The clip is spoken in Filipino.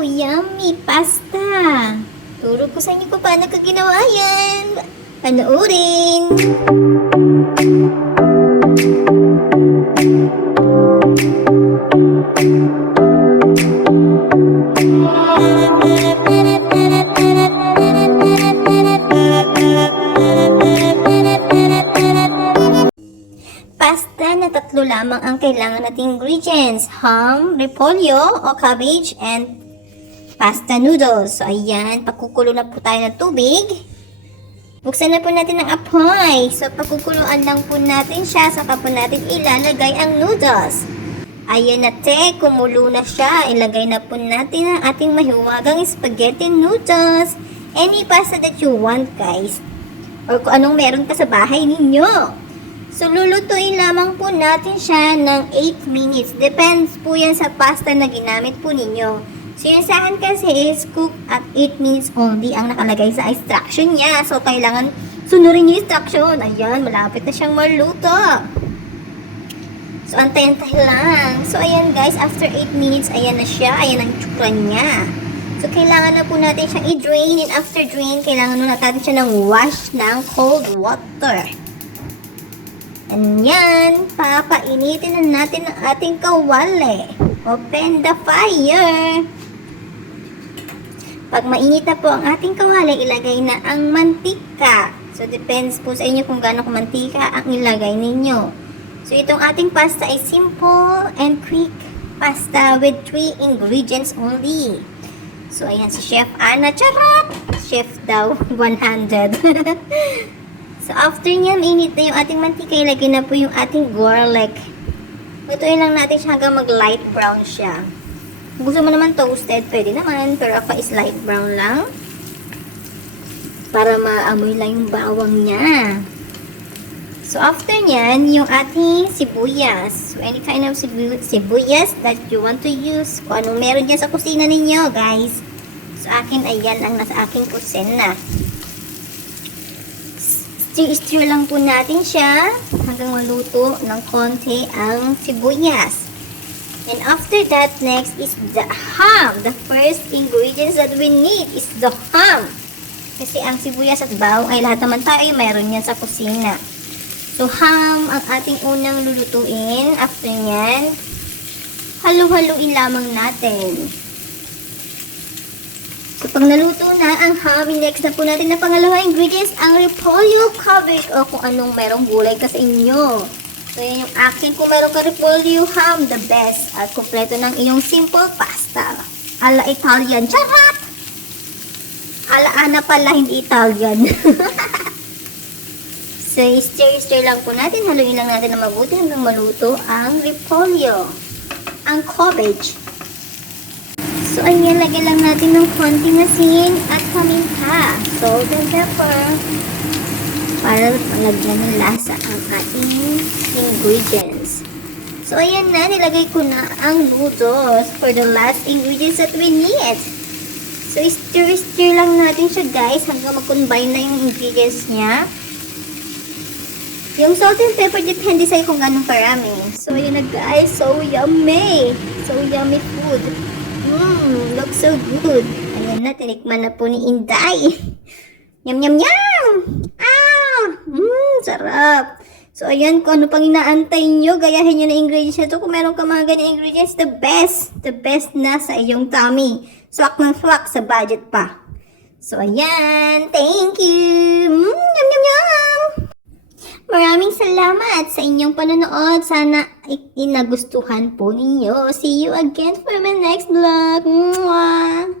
Wow! Yummy pasta! Turo ko sa inyo kung paano ka ginawa yan. Panoorin! Pasta na 3 lamang ang kailangan nating ingredients. Ham, repolyo o cabbage, and pasta noodles. So, ayan. Pagkukulo na po tayo ng tubig. Buksan na po natin ang apoy. So, pagkukuluan lang po natin siya. Saka po natin ilalagay ang noodles. Ayan na te. Kumulo na siya. Ilagay na po natin ang ating mahiwagang spaghetti noodles. Any pasta that you want, guys. Or kung anong meron ka sa bahay ninyo. So, lulutuin lamang po natin siya ng 8 minutes. Depends po yan sa pasta na ginamit po ninyo. So, yung sa akin kasi is cook at 8 minutes only ang nakalagay sa instruction niya. So, kailangan sunurin yung instruction. Ayan, malapit na siyang maluto. So, antay-antay lang. So, ayan guys, after 8 minutes, ayan na siya. Ayan ang tsura niya. So, kailangan na po natin siyang i-drain. And after drain, kailangan na natin siya ng wash ng cold water. And yan, papainitin na natin ang ating kawali. Open the fire. Pag mainit na po ang ating kawali, ilagay na ang mantika. So, depends po sa inyo kung gaano mantika ang ilagay ninyo. So, itong ating pasta ay simple and quick pasta with 3 ingredients only. So, ayan si Chef Anna. Charot! Chef daw, 100. So, after niya, mainit na yung ating mantika, ilagay na po yung ating garlic. Lutuin lang natin siya hanggang mag-light brown siya. Kung gusto mo naman toasted, pwede naman. Pero ako is light brown lang. Para maamoy lang yung bawang niya. So, after niyan, yung ating sibuyas. So, any kind of sibuyas that you want to use. Kung anong meron dyan sa kusina ninyo, guys. So, akin, ayan ang nasa aking kusina. Stir lang po natin siya hanggang maluto ng konti ang sibuyas. And after that, next is the ham. The first ingredients that we need is the ham. Kasi ang sibuyas at bawang ay lahat naman tayo ay mayroon yan sa kusina. So, ham ang ating unang lulutuin. After nyan, halu-haluin lamang natin. So, pag naluto na ang ham, next na po natin na pangalawang ingredients, ang repolyo, cabbage, o kung anong merong gulay ka sa inyo. So, yan yung akin. Kung meron ka repolyo, ham, the best. At kompleto ng iyong simple pasta. Ala Italian. Charot! Ala Ana pala, hindi Italian. So, stir lang po natin. Haluin lang natin na mabuti hanggang maluto ang repolyo. Ang cabbage. So, ayan, lagyan lang natin ng konting asin at paminta. Salt and pepper. Para malagyan ng lasa ang ating ingredients. So, ayan na. Nilagay ko na ang noodles for the last ingredients that we need. So, stir lang natin siya, guys, hanggang mag-combine na yung ingredients niya. Yung salt and pepper, depende sa'yo kung ganong karami. So, ayan na, guys. So yummy. So yummy food. Looks so good. Ayan na, tinikman na po ni Inday. Yum, yum, yum! Ah! Sarap. So, ayan, kung ano pang inaantay nyo, gayahin nyo na ingredients na ito. Kung meron ka mga ganyan ingredients, the best. The best na sa iyong tummy. Swak ng swak sa budget pa. So, ayan. Thank you! Yum, yum, yum! Maraming salamat sa inyong panonood. Sana inagustuhan po ninyo. See you again for my next vlog. Mwah!